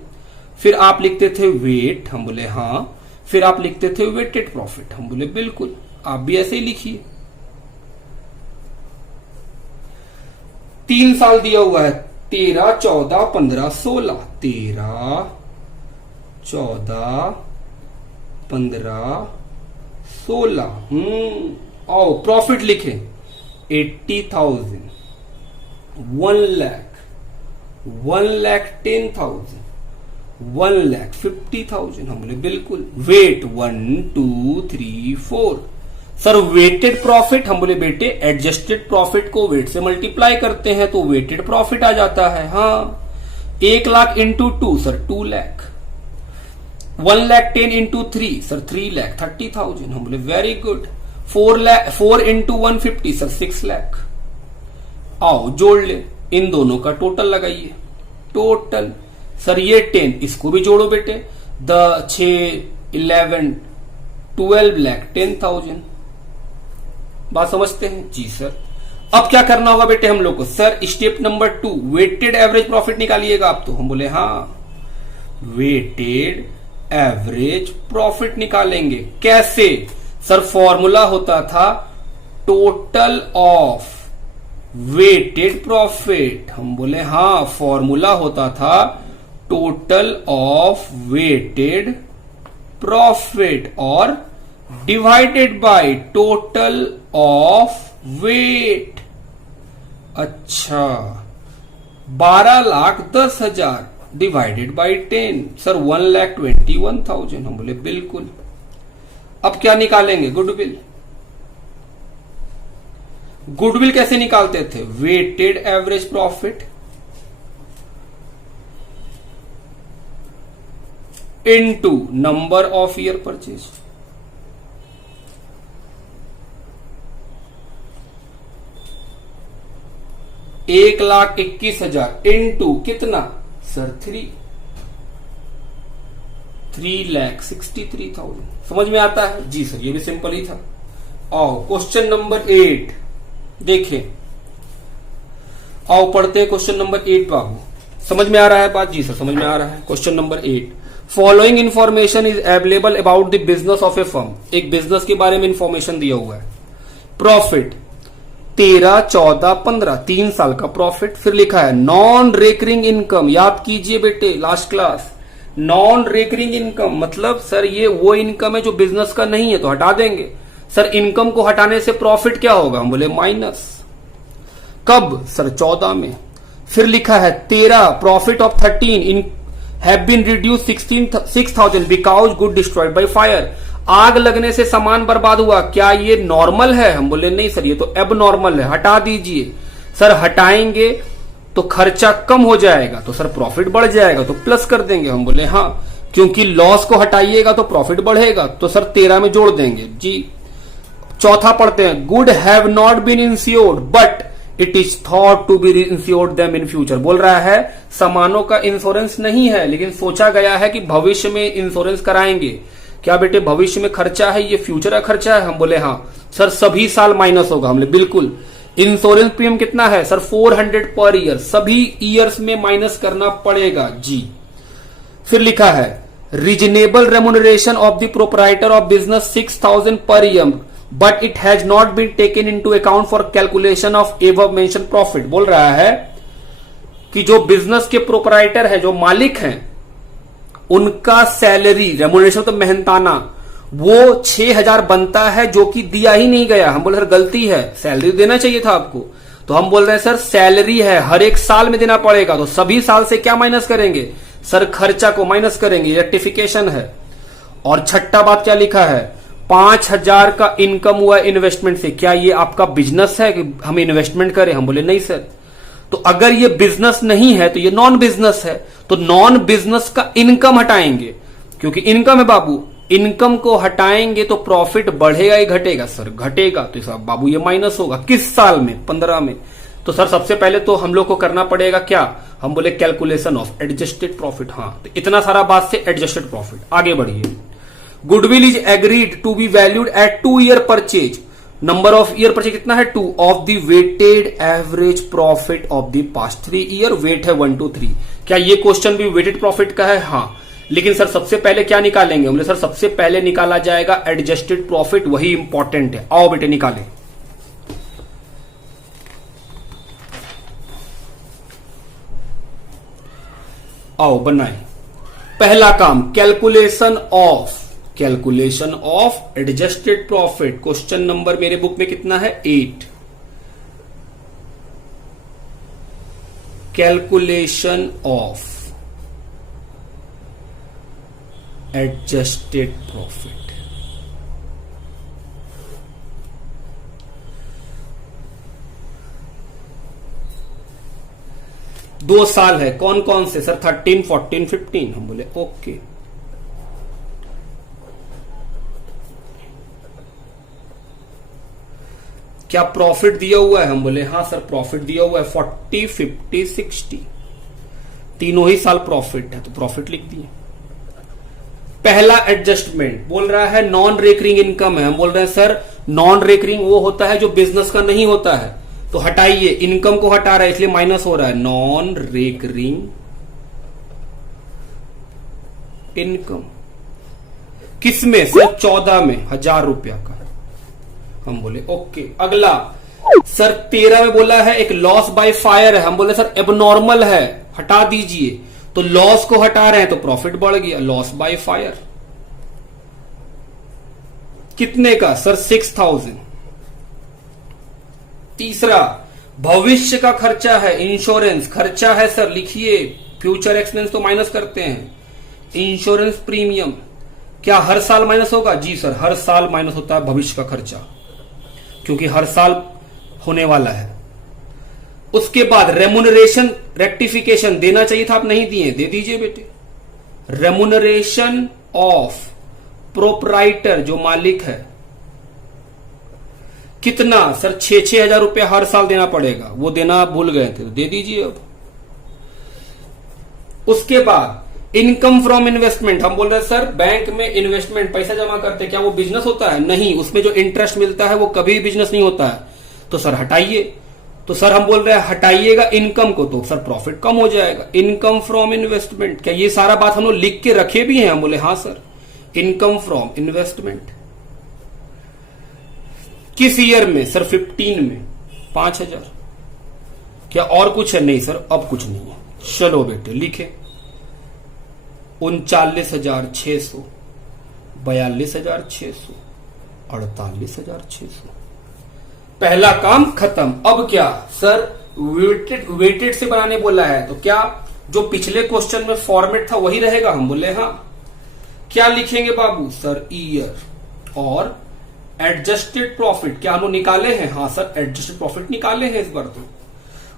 फिर आप लिखते थे वेट, हम बोले हाँ, फिर आप लिखते थे वेटेड प्रॉफिट, हम बोले बिल्कुल, आप भी ऐसे ही लिखिए। 3 साल दिया हुआ है 13, 14, 15, 16। 13, 14, 15, 16। आओ प्रॉफिट लिखे 80,000, 1 लाख, 1 लाख 10,000, 1 लाख 50,000। हम बोले बिल्कुल। वेट 1 2 3 4। सर वेटेड प्रॉफिट, हम बोले बेटे एडजस्टेड प्रॉफिट को वेट से मल्टीप्लाई करते हैं तो वेटेड प्रॉफिट आ जाता है। हाँ 1 lakh into 2 sir 2 lakh, 1 lakh 10 into 3 sir 3 lakh 30,000। हम बोले very good. 4 into 150 sir 6 lakh. आओ जोड़ ले, इन दोनों का टोटल लगाइए। टोटल सर ये 10, इसको भी जोड़ो बेटे, 6 11 12 लाख 10,000। बात समझते हैं? जी सर। अब क्या करना होगा बेटे हम लोग को? Sir step number 2 weighted average profit निकालिएगा आप तो। हम बोले हाँ, वेटेड एवरेज प्रॉफिट निकालेंगे। कैसे? सर फॉर्मूला होता था टोटल ऑफ वेटेड प्रॉफिट। हम बोले हाँ, फॉर्मूला होता था टोटल ऑफ वेटेड प्रॉफिट और divided by total of weight. अच्छा 12,10,000 डिवाइडेड बाय 10 सर 1,21,000। हम बोले बिल्कुल। अब क्या निकालेंगे? गुडविल। गुडविल कैसे निकालते थे? Weighted average profit into number of year purchase. एक 1,21,000 इनटू कितना सर 3,63,000। समझ में आता है? जी सर, ये भी सिंपल ही था। आओ क्वेश्चन नंबर 8 देखें। आओ पढ़ते हैं क्वेश्चन नंबर 8 बाबू। समझ में आ रहा है बात? जी सर समझ में आ रहा है। Question number 8, following information is available about the business of A firm. एक बिजनेस के बारे में इंफॉर्मेशन दिया हुआ है। प्रॉफिट 13, 14, 15, 3 साल का प्रॉफिट। फिर लिखा है नॉन रेकरिंग इनकम। याद कीजिए बेटे last class, non recurring income मतलब सर ये वो इनकम है जो बिजनेस का नहीं है तो हटा देंगे। सर इनकम को हटाने से प्रॉफिट क्या होगा? हम बोले माइनस। कब? सर 14 में। फिर लिखा है 13, profit of 13 in have been reduce 6,000 because good destroyed by fire. आग लगने से सामान बर्बाद हुआ, क्या ये नॉर्मल है? हम बोले नहीं सर, ये तो एब नॉर्मल है, हटा दीजिए। सर हटाएंगे तो खर्चा कम हो जाएगा तो सर प्रॉफिट बढ़ जाएगा तो प्लस कर देंगे। हम बोले हाँ, क्योंकि लॉस को हटाइएगा तो प्रॉफिट बढ़ेगा तो सर 13 में जोड़ देंगे जी। चौथा पढ़ते हैं, good have not been insured but it is thought to be insured them in future. बोल रहा है सामानों का इंश्योरेंस नहीं है लेकिन सोचा गया है कि भविष्य में इंश्योरेंस कराएंगे। क्या बेटे भविष्य में खर्चा है, ये फ्यूचर का खर्चा है? हम बोले हाँ। सर सभी साल माइनस होगा? हमने बिल्कुल। इंश्योरेंस प्रीमियम कितना है? सर 400 पर ईयर, सभी ईयर्स में माइनस करना पड़ेगा जी। फिर लिखा है reasonable remuneration of the proprietor of business 6,000 per year but it has not been taken into account for calculation of above mention profit. बोल रहा है कि जो बिजनेस के प्रोपराइटर है, जो मालिक हैं, उनका सैलरी रेम्युनरेशन तो मेहनताना वो 6,000 बनता है, जो कि दिया ही नहीं गया। हम बोले सर गलती है, सैलरी देना चाहिए था आपको। तो हम बोल रहे हैं सर सैलरी है, हर एक साल में देना पड़ेगा, तो सभी साल से क्या माइनस करेंगे सर, खर्चा को माइनस करेंगे, रेक्टिफिकेशन है। और छठा बात क्या लिखा है, 5,000 का इनकम हुआ इन्वेस्टमेंट से, क्या ये आपका बिजनेस है कि हम इन्वेस्टमेंट करें? हम बोले नहीं सर। तो अगर ये बिजनेस नहीं है तो ये नॉन बिजनेस है, तो नॉन बिजनेस का इनकम हटाएंगे, क्योंकि इनकम है बाबू, इनकम को हटाएंगे तो प्रॉफिट बढ़ेगा ही घटेगा? सर घटेगा। तो साहब बाबू ये माइनस होगा, किस साल में? 15 में। तो सर सबसे पहले तो हम लोग को करना पड़ेगा क्या, हम बोले कैलकुलेशन ऑफ एडजस्टेड प्रॉफिट। हाँ, तो इतना सारा बात से एडजस्टेड प्रॉफिट। आगे बढ़िए। Goodwill is agreed to be valued at 2 year purchase, number of year purchase कितना है 2, of the weighted average profit of the past 3 year, weight है 1 to 3। क्या ये क्वेश्चन भी वेटेड प्रॉफिट का है? हाँ, लेकिन सर सबसे पहले क्या निकालेंगे? हमने सर सबसे पहले निकाला जाएगा एडजस्टेड प्रॉफिट, वही इंपॉर्टेंट है। आओ बेटे निकालें। आओ बनाए। पहला काम calculation of adjusted profit. Question number मेरे बुक में कितना है 8। Calculation of adjusted profit. दो साल है, कौन कौन से सर? 13, 14, 15। हम बोले ओके। क्या प्रॉफिट दिया हुआ है? हम बोले हाँ सर प्रॉफिट दिया हुआ है 40, 50, 60, तीनों ही साल प्रॉफिट है, तो प्रॉफिट लिख दिए। पहला एडजस्टमेंट बोल रहा है नॉन रेकरिंग इनकम है। हम बोल रहे हैं सर नॉन रेकरिंग वो होता है जो बिजनेस का नहीं होता है, तो हटाइए, इनकम को हटा रहा है इसलिए माइनस हो रहा है। नॉन रेकरिंग इनकम किसमें? सर 14 में 1,000 रुपया का। हम बोले ओके। अगला सर 13 में बोला है एक लॉस बाय फायर है। हम बोले सर एबनॉर्मल है, हटा दीजिए। तो लॉस को हटा रहे हैं तो प्रॉफिट बढ़ गया, लॉस बाय फायर। कितने का सर? 6,000। तीसरा भविष्य का खर्चा है, इंश्योरेंस खर्चा है सर, लिखिए। फ्यूचर एक्सपेंस तो माइनस करते हैं। इंश्योरेंस प्रीमियम क्या हर साल माइनस होगा? जी सर हर साल माइनस होता है भविष्य का खर्चा, क्योंकि हर साल होने वाला है। उसके बाद रेमुनरेशन रेक्टिफिकेशन देना चाहिए था, आप नहीं दिए, दे दीजिए बेटे। रेमुनरेशन ऑफ प्रोपराइटर जो मालिक है, कितना सर? 6,000 रुपया हर साल देना पड़ेगा, वो देना आप भूल गए थे, तो दे दीजिए अब। उसके बाद इनकम फ्रॉम इन्वेस्टमेंट। हम बोल रहे हैं सर बैंक में इन्वेस्टमेंट पैसा जमा करते, क्या वो बिजनेस होता है? नहीं, उसमें जो इंटरेस्ट मिलता है वो कभी बिजनेस नहीं होता है, तो सर हटाइए। तो सर हम बोल रहे हैं हटाइएगा इनकम को, तो सर प्रॉफिट कम हो जाएगा। इनकम फ्रॉम इन्वेस्टमेंट, क्या ये सारा बात हम लोग लिख के रखे भी हैं? हम बोले हाँ सर। इनकम फ्रॉम इन्वेस्टमेंट किस ईयर में? सर 15 में 5,000। क्या और कुछ है? नहीं सर अब कुछ नहीं है। चलो बेटे लिखे 39,600, 42,600, 48,600। पहला काम खत्म। अब क्या सर? वेटेड से बनाने बोला है, तो क्या जो पिछले क्वेश्चन में फॉर्मेट था वही रहेगा? हम बोले हाँ। क्या लिखेंगे बाबू? सर ईयर और एडजस्टेड प्रॉफिट। क्या हम निकाले हैं? हाँ सर एडजस्टेड प्रॉफिट निकाले हैं इस बार तो।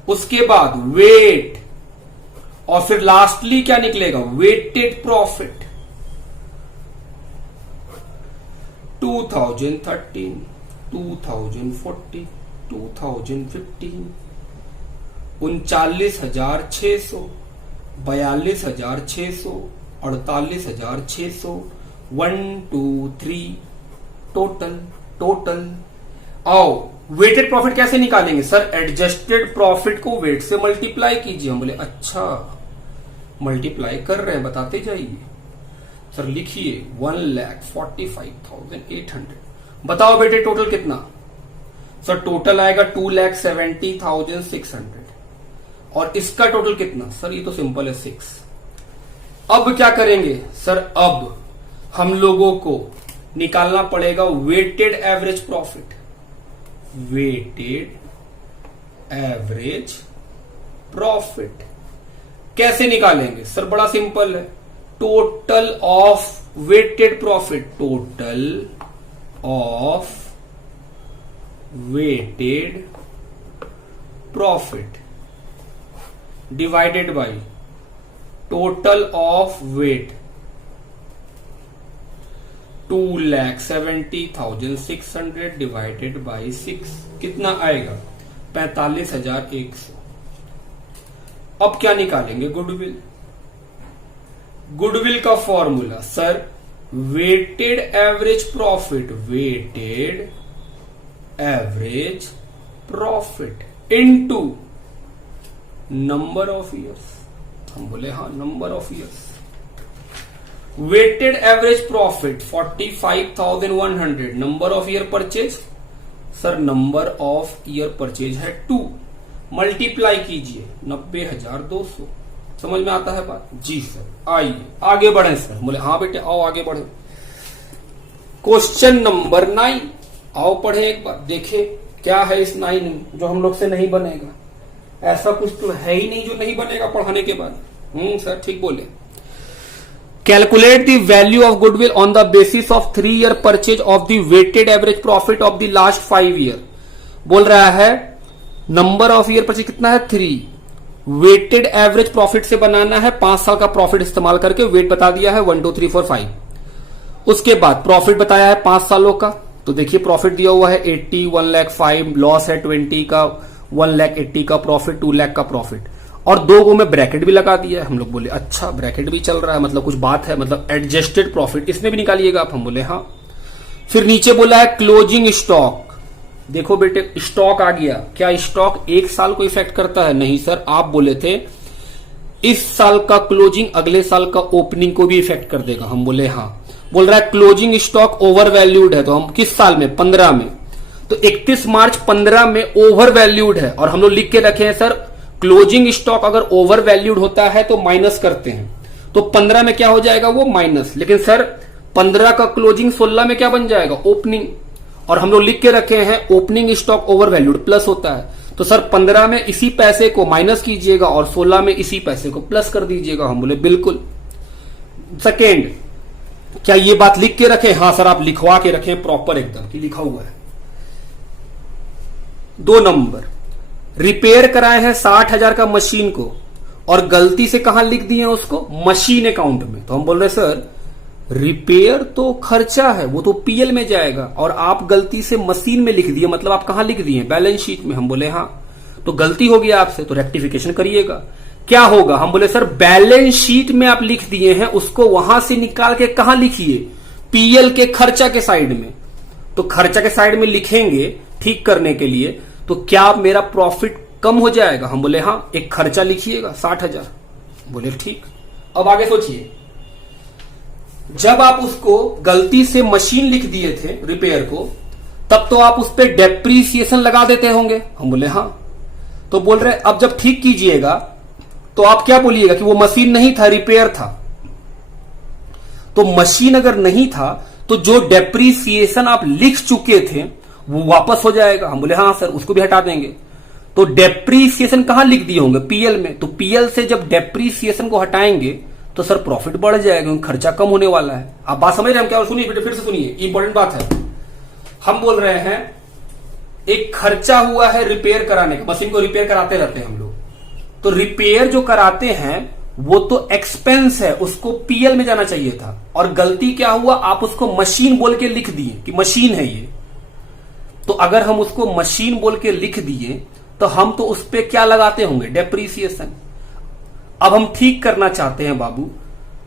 उसके बाद वेट, और फिर लास्टली क्या निकलेगा? Weighted profit. 2013, 2014, 2015, 39,600, 42,600, 48,600, 1, 2, 3 टोटल। आओ वेटेड प्रॉफिट कैसे निकालेंगे? सर एडजस्टेड प्रॉफिट को वेट से मल्टीप्लाई कीजिए। हम बोले अच्छा मल्टीप्लाई कर रहे हैं, बताते जाइए। सर लिखिए 1,45,800। बताओ बेटे टोटल कितना? सर टोटल आएगा 2,70,600। और इसका टोटल कितना? सर ये तो सिंपल है 6। अब क्या करेंगे सर, अब हम लोगों को निकालना पड़ेगा weighted average profit. Weighted average profit कैसे निकालेंगे सर, बड़ा सिंपल है। Total of weighted profit, total of weighted profit divided by total of weight 2,70,600 divided by 6 कितना आएगा 45,100। अब क्या निकालेंगे, गुडविल। गुडविल का formula sir weighted average profit, weighted average profit into number of years. हम बोले हाँ, number of years. Weighted average profit 45,100, number of year purchase sir, number of year purchase है 2, मल्टीप्लाई कीजिए 90,200। समझ में आता है बात जी सर। आइए आगे बढ़े सर। बोले हाँ बेटे आओ आगे बढ़े। क्वेश्चन नंबर 9 आओ पढ़े एक बार, देखे क्या है इस 9 में जो हम लोग से नहीं बनेगा। ऐसा कुछ तो है ही नहीं जो नहीं बनेगा पढ़ाने के बाद। सर ठीक बोले। Calculate the value of goodwill on the basis of 3 year purchase of the weighted average profit of the last 5 year. बोल रहा है नंबर ऑफ ईयर परचेज कितना है 3, वेटेड एवरेज प्रॉफिट से बनाना है 5 साल का प्रॉफिट इस्तेमाल करके। वेट बता दिया है 1 2 3 4 5। उसके बाद प्रॉफिट बताया है 5 सालों का। तो देखिए प्रॉफिट दिया हुआ है 80, 1,05,000, लॉस है 20 का, 1,80,000 का प्रॉफिट, 2,00,000 का प्रॉफिट, और 2 को में ब्रैकेट भी लगा दिया है। हम लोग बोले अच्छा ब्रैकेट भी चल रहा है, मतलब कुछ बात है, मतलब एडजस्टेड प्रॉफिट इसमें भी निकालिएगा आप। हम बोले हाँ। फिर नीचे बोला है क्लोजिंग स्टॉक। देखो बेटे स्टॉक आ गया। क्या स्टॉक 1 साल को इफेक्ट करता है? नहीं सर, आप बोले थे इस साल का क्लोजिंग अगले साल का ओपनिंग को भी इफेक्ट कर देगा। हम बोले हाँ। बोल रहा है क्लोजिंग स्टॉक ओवर वैल्यूड है, तो हम किस साल में 15 में, तो 31 मार्च 15 में ओवर वैल्यूड है। और हम लोग लिख के रखे हैं सर क्लोजिंग स्टॉक अगर ओवर वैल्यूड होता है तो माइनस करते हैं, तो 15 में क्या हो जाएगा वो माइनस। लेकिन सर 15 का क्लोजिंग 16 में क्या बन जाएगा ओपनिंग, और हम लोग लिख के रखे हैं opening stock over valued plus होता है। तो सर 15 में इसी पैसे को माइनस कीजिएगा और 16 में इसी पैसे को प्लस कर दीजिएगा। हम बोले बिल्कुल। सेकेंड, क्या ये बात लिख के रखें? हाँ सर आप लिखवा के रखें प्रॉपर एकदम कि लिखा हुआ है। 2 नंबर, रिपेयर कराए हैं 60,000 का मशीन को और गलती से कहां लिख दिए उसको मशीन अकाउंट में। तो हम बोल रहे सर रिपेयर तो खर्चा है, वो तो पीएल में जाएगा, और आप गलती से मशीन में लिख दिए, मतलब आप कहां लिख दिए बैलेंस शीट में। हम बोले हाँ, तो गलती हो गया आपसे, तो रेक्टिफिकेशन करिएगा। क्या होगा? हम बोले सर बैलेंस शीट में आप लिख दिए हैं, उसको वहां से निकाल के कहां लिखिए पीएल के खर्चा के साइड में। तो खर्चा के साइड में लिखेंगे ठीक करने के लिए, तो क्या मेरा प्रॉफिट कम हो जाएगा? हम बोले हाँ, एक खर्चा लिखिएगा 60,000। बोले ठीक। अब आगे सोचिए, जब आप उसको गलती से मशीन लिख दिए थे रिपेयर को, तब तो आप उस पर डेप्रीसिएशन लगा देते होंगे। हम बोले हाँ। तो बोल रहे अब जब ठीक कीजिएगा तो आप क्या बोलिएगा कि वो मशीन नहीं था, रिपेयर था। तो मशीन अगर नहीं था तो जो डेप्रीसिएशन आप लिख चुके थे वो वापस हो जाएगा। हम बोले हाँ सर, उसको भी हटा देंगे। तो डेप्रीसिएशन कहां लिख दिए होंगे? पीएल में। तो पीएल से जब डेप्रीसिएशन को हटाएंगे तो सर प्रॉफिट बढ़ जाएगा, क्योंकि खर्चा कम होने वाला है। आप बात समझ रहे हैं हम क्या? और सुनिए बेटे फिर से सुनिए, इंपॉर्टेंट बात है। हम बोल रहे हैं एक खर्चा हुआ है रिपेयर कराने का, मशीन को रिपेयर कराते रहते हैं हम लोग। तो रिपेयर जो कराते हैं वो तो एक्सपेंस है, उसको पीएल में जाना चाहिए था, और गलती क्या हुआ आप उसको मशीन बोल के लिख दिए कि मशीन है ये। तो अगर हम उसको मशीन बोल के लिख दिए तो हम तो उस पर क्या लगाते होंगे? डेप्रीसिएशन। अब हम ठीक करना चाहते हैं बाबू,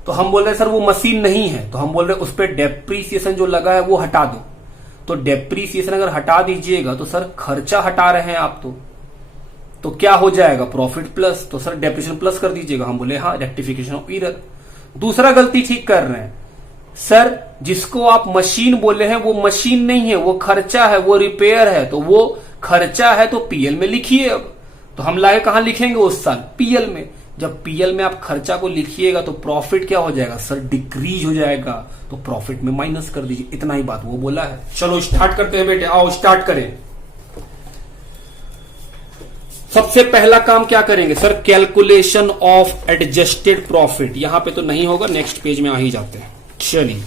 तो हम बोल रहे सर वो मशीन नहीं है, तो हम बोल रहे उस पर डेप्रीसिएशन जो लगा है वो हटा दो। तो डेप्रीसिएशन अगर हटा दीजिएगा तो सर खर्चा हटा रहे हैं आप, तो क्या हो जाएगा? Profit plus. तो सर डेप्रीसिएशन प्लस कर दीजिएगा। हम बोले हाँ, रेक्टिफिकेशन ऑफ एरर। दूसरा गलती ठीक कर रहे हैं सर, जिसको आप मशीन बोले हैं वो मशीन नहीं है, वो खर्चा है, वो रिपेयर है। तो वो खर्चा है तो पीएल में लिखिए। अब तो हम लाए कहां लिखेंगे उस साल? पीएल में। जब पीएल में आप खर्चा को लिखिएगा तो प्रॉफिट क्या हो जाएगा सर, डिक्रीज हो जाएगा, तो प्रॉफिट में माइनस कर दीजिए, इतना ही बात वो बोला है। चलो स्टार्ट करते हैं बेटे, आओ स्टार्ट करें। सबसे पहला काम क्या करेंगे sir, calculation of adjusted profit. यहां पे तो नहीं होगा, नेक्स्ट पेज में आ ही जाते हैं। चलिए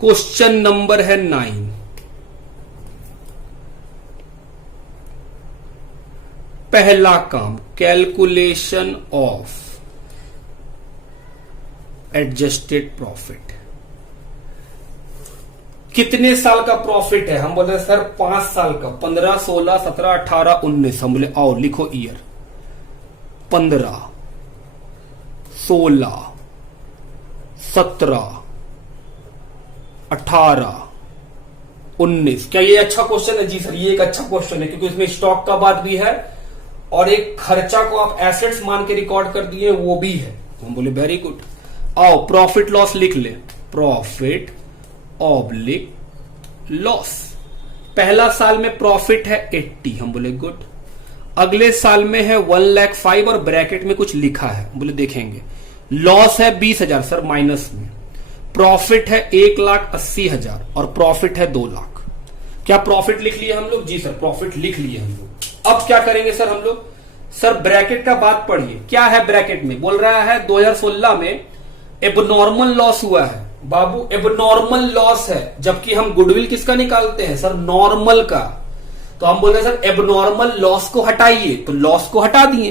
क्वेश्चन नंबर है 9। पहला काम, कैलकुलेशन ऑफ एडजस्टेड प्रॉफिट। कितने साल का प्रॉफिट है, हम बोले सर 5 साल का, 15, 16, 17, 18, 19। हम बोले आओ लिखो ईयर, 15, 16, 17, 18, 19। क्या ये अच्छा क्वेश्चन है? जी सर ये एक अच्छा क्वेश्चन है, क्योंकि इसमें स्टॉक का बात भी है और एक खर्चा को आप एसेट्स मान के रिकॉर्ड कर दिए वो भी है। हम बोले वेरी गुड। आओ प्रॉफिट लॉस लिख ले, प्रॉफिट ऑब्लिक लॉस। पहला साल में प्रॉफिट है 80, हम बोले गुड। अगले साल में है 1,05,000 और ब्रैकेट में कुछ लिखा है, बोले देखेंगे। लॉस है 20,000 सर माइनस में, प्रॉफिट है 1,80,000 और प्रॉफिट है 2 लाख। क्या प्रॉफिट लिख लिए हम लोग? जी सर प्रॉफिट लिख लिए हम लोग। अब क्या करेंगे सर हम लोग? सर ब्रैकेट का बात पढ़िए, क्या है ब्रैकेट में? बोल रहा है 2016 में एबनॉर्मल लॉस हुआ है। बाबू एबनॉर्मल लॉस है, जबकि हम गुडविल किसका निकालते हैं सर? नॉर्मल का। तो हम बोल रहे हैं सर एबनॉर्मल लॉस को हटाइए, तो लॉस को हटा दिए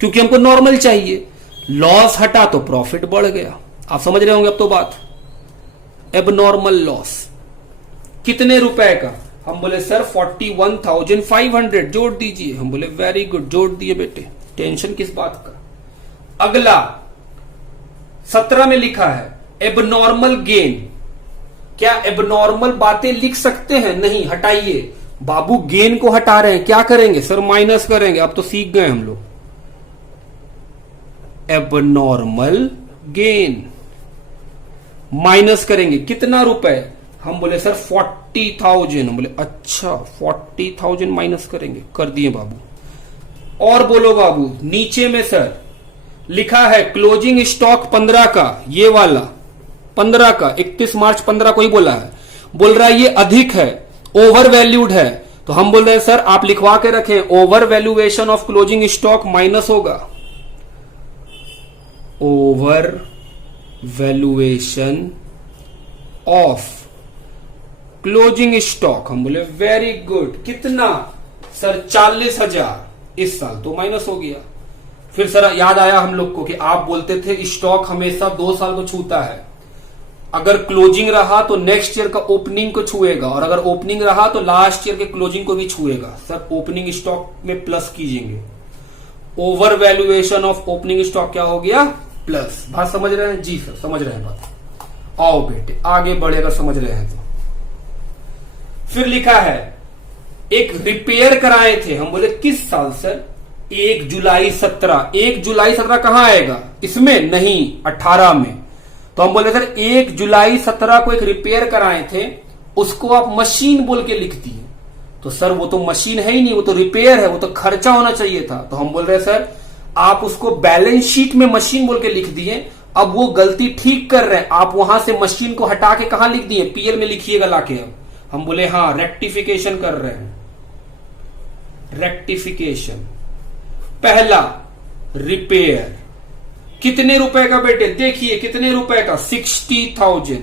क्योंकि हमको नॉर्मल चाहिए। लॉस हटा तो प्रॉफिट बढ़ गया। आप समझ रहे होंगे अब तो बात। एबनॉर्मल लॉस कितने रुपए का? हम बोले सर 41,500 जोड़ दीजिए। हम बोले वेरी गुड, जोड़ दिए बेटे, टेंशन किस बात का। अगला 17 में लिखा है एबनॉर्मल गेन। क्या एबनॉर्मल बातें लिख सकते हैं? नहीं, हटाइए। बाबू गेन को हटा रहे हैं, क्या करेंगे सर? माइनस करेंगे। अब तो सीख गए हम लोग। एबनॉर्मल गेन माइनस करेंगे, कितना रुपए? हम बोले सर 40,000। हम बोले अच्छा 40,000 माइनस करेंगे, कर दिए बाबू। और बोलो बाबू, नीचे में सर लिखा है क्लोजिंग स्टॉक 15 का, ये वाला 15 का, 31 मार्च 15 को ही बोला है। बोल रहा है ये अधिक है, ओवर वैल्यूड है। तो हम बोल रहे हैं सर आप लिखवा के रखें, over valuation of closing stock minus होगा over valuation of closing stock. हम बोले वेरी गुड। कितना सर? 40,000 इस साल, तो माइनस हो गया। फिर सर याद आया हम लोग को कि आप बोलते थे स्टॉक हमेशा 2 साल को छूता है। अगर क्लोजिंग रहा तो नेक्स्ट ईयर का ओपनिंग को छुएगा, और अगर ओपनिंग रहा तो लास्ट ईयर के क्लोजिंग को भी छुएगा। सर ओपनिंग स्टॉक में प्लस कीजिएंगे। Over valuation of opening stock क्या हो गया? प्लस। बात समझ रहे हैं? जी सर समझ रहे हैं बात। आओ बेटे आगे बढ़े, अगर समझ रहे हैं तो। फिर लिखा है एक रिपेयर कराए थे। हम बोले किस साल सर? 1 जुलाई 17। 1 जुलाई 17 कहां आएगा इसमें? नहीं, 18 में। तो हम बोले सर 1 जुलाई 17 को एक रिपेयर कराए थे, उसको आप मशीन बोल के लिख दिए। तो सर वो तो मशीन है ही नहीं, वो तो रिपेयर है, वो तो खर्चा होना चाहिए था। तो हम बोल रहे सर आप उसको बैलेंस शीट में मशीन बोल के लिख दिए। अब वो गलती ठीक कर रहे हैं, आप वहां से मशीन को हटा के कहां लिख दिए? पीएल में लिखिएगा लाके। अब हम बोले हाँ रेक्टिफिकेशन कर रहे हैं। रेक्टिफिकेशन पहला रिपेयर कितने रुपए का बेटे? देखिए कितने रुपए का? 60,000।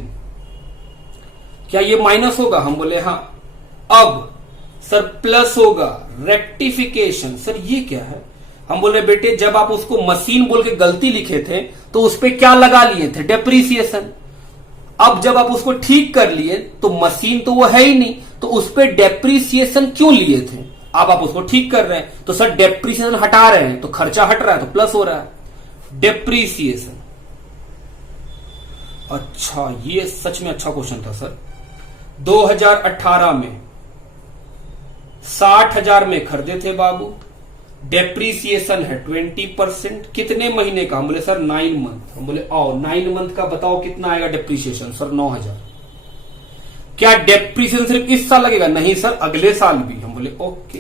क्या ये माइनस होगा? हम बोले हाँ। अब सर प्लस होगा। रेक्टिफिकेशन सर ये क्या है? हम बोले बेटे जब आप उसको मशीन बोल के गलती लिखे थे तो उस पर क्या लगा लिए थे? डेप्रीसिएशन। अब जब आप उसको ठीक कर लिए तो मशीन तो वो है ही नहीं, तो उस पर डेप्रीसिएशन क्यों लिए थे? अब आप उसको ठीक कर रहे हैं तो सर डेप्रीसिएशन हटा रहे हैं तो खर्चा हट रहा है तो प्लस हो रहा है। डेप्रीसिएशन। अच्छा ये सच में अच्छा क्वेश्चन था सर। 2018 में 60,000 में खरीदे थे बाबू, डेप्रीसिएशन है 20%। कितने महीने का? हम बोले सर 9 मंथ। हम बोले आओ 9 मंथ का बताओ कितना आएगा डेप्रीसिएशन? सर 9,000। क्या डेप्रीसिएशन सिर्फ इस साल लगेगा? नहीं सर अगले साल भी। हम बोले ओके।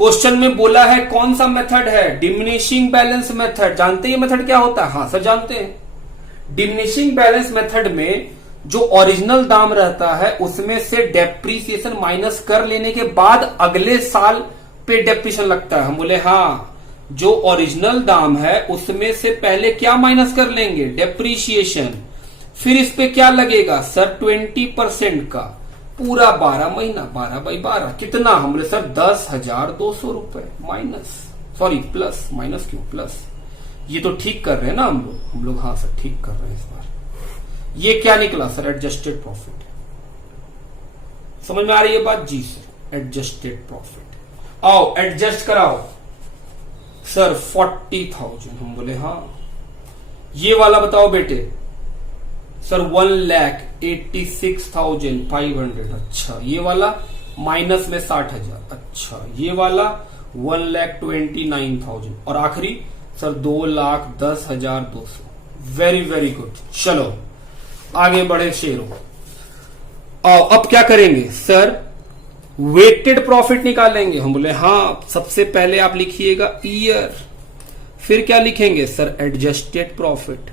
क्वेश्चन में बोला है कौन सा मेथड है, डिमिनिशिंग बैलेंस मेथड। जानते हैं ये मेथड क्या होता है? हाँ सर जानते हैं। डिमिनिशिंग बैलेंस मेथड में जो ओरिजिनल दाम रहता है उसमें से डेप्रीसिएशन माइनस कर लेने के बाद अगले साल पे डेप्रीसिएशन लगता है। हम बोले हाँ, जो ओरिजिनल दाम है उसमें से पहले क्या माइनस कर लेंगे, डेप्रीसिएशन, फिर इस पे क्या लगेगा सर 20% का, पूरा 12 महीना, 12/12 कितना, हम बोले सर 10,200 रुपए माइनस, सॉरी प्लस, माइनस क्यों प्लस, ये तो ठीक कर रहे हैं ना हम लोग हाँ सर ठीक कर रहे हैं इस बार। ये क्या निकला सर, एडजस्टेड प्रॉफिट। समझ में आ रही है बात? जी सर, एडजस्टेड प्रॉफिट। आओ एडजस्ट कराओ सर 40,000। हम बोले हाँ। ये वाला बताओ बेटे सर 1,86,500। अच्छा ये वाला माइनस में 60,000। अच्छा ये वाला 1,29,000 और आखिरी सर 2,10,200। Very very good. चलो आगे बढ़े शेरों। आओ अब क्या करेंगे सर, वेटेड प्रॉफिट निकालेंगे। हम बोले हाँ, सबसे पहले आप लिखिएगा ईयर, फिर क्या लिखेंगे सर, एडजस्टेड प्रॉफिट,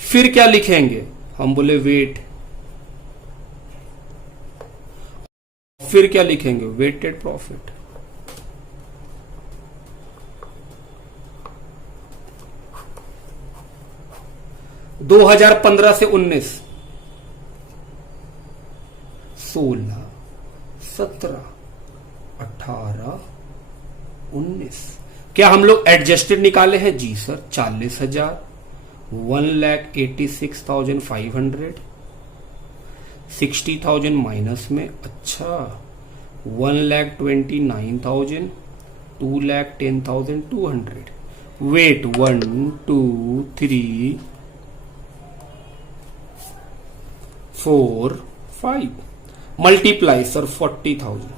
फिर क्या लिखेंगे, हम बोले वेट, फिर क्या लिखेंगे, वेटेड प्रॉफिट। दो 2015 से 19, 16, 17, 18, 19। क्या हम लोग एडजस्टेड निकाले हैं? जी सर 40,000, 1,86,500, 60,000 माइनस में। अच्छा 1,29,000, 2,10,200। Weight 1 2 3 4 5 multiply sir 40,000।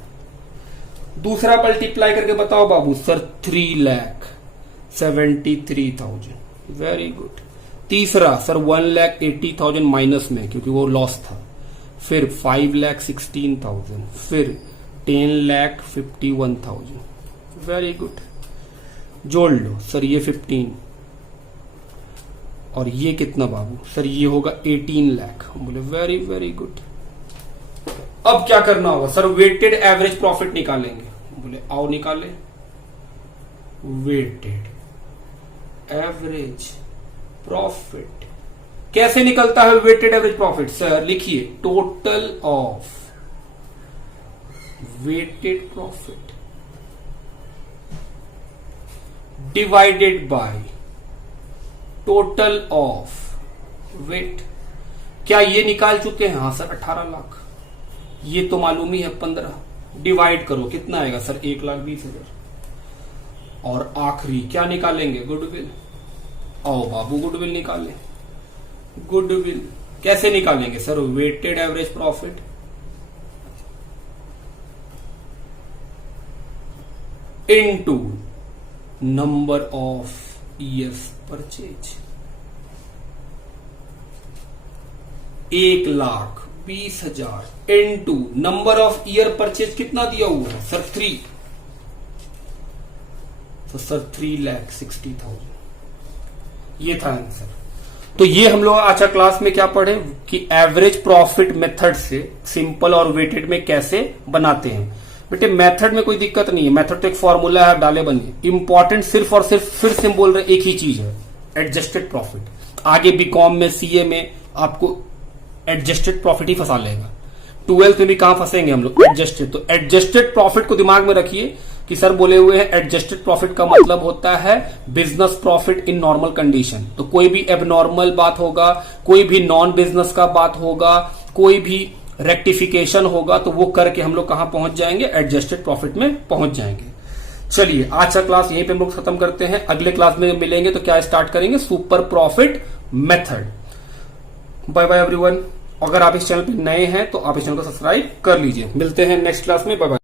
दूसरा मल्टीप्लाई करके बताओ बाबू सर 3,73,000। Very good. तीसरा सर 1,80,000 माइनस में क्योंकि वो लॉस था, फिर 5,16,000, फिर 10,51,000। Very good. जोड़ लो सर, ये 15 और ये कितना बाबू सर, ये होगा 18 लाख। बोले वेरी वेरी गुड। अब क्या करना होगा सर, वेटेड एवरेज प्रॉफिट निकालेंगे। बोले आओ निकाले, वेटेड एवरेज प्रॉफिट कैसे निकलता है वेटेड एवरेज प्रॉफिट? सर लिखिए total of weighted profit divided by total of weight. क्या ये निकाल चुके हैं? हाँ सर 18 लाख। ये तो मालूम ही है 15। डिवाइड करो कितना आएगा सर, 1,20,000। और आखिरी क्या निकालेंगे, गुडविल। आओ बाबू गुडविल निकालें। गुडविल कैसे निकालेंगे sir, weighted average profit into number of years purchase. 1,20,000 into number of year purchase कितना दिया हुआ है सर 3, तो सर 3,60,000। ये था आंसर। तो ये हम लोग आज क्लास में क्या पढ़े कि एवरेज प्रॉफिट मेथड से सिंपल और वेटेड में कैसे बनाते हैं। बेटे मेथड में कोई दिक्कत नहीं है, मेथड तो एक फॉर्मूला है, डाले बनिए। इंपॉर्टेंट सिर्फ और सिर्फ फिर से बोल रहे एक ही चीज है, एडजस्टेड प्रॉफिट। आगे बीकॉम में सीए में आपको एडजस्टेड प्रॉफिट ही फंसा लेगा। 12th में भी कहां फंसेंगे हम लोग, एडजस्टेड। तो एडजस्टेड प्रॉफिट को दिमाग में रखिए कि सर बोले हुए हैं एडजस्टेड प्रॉफिट का मतलब होता है business profit in normal condition. तो कोई भी एबनॉर्मल बात होगा, कोई भी नॉन बिजनेस का बात होगा, कोई भी रेक्टिफिकेशन होगा, तो वो करके हम लोग कहां पहुंच जाएंगे, एडजस्टेड प्रॉफिट में पहुंच जाएंगे। चलिए आज का क्लास यहीं पे हम लोग खत्म करते हैं। अगले क्लास में मिलेंगे तो क्या स्टार्ट करेंगे, super profit method. Bye bye everyone. अगर आप इस चैनल पे नए हैं तो आप इस चैनल को सब्सक्राइब कर लीजिए। मिलते हैं नेक्स्ट क्लास में। Bye bye.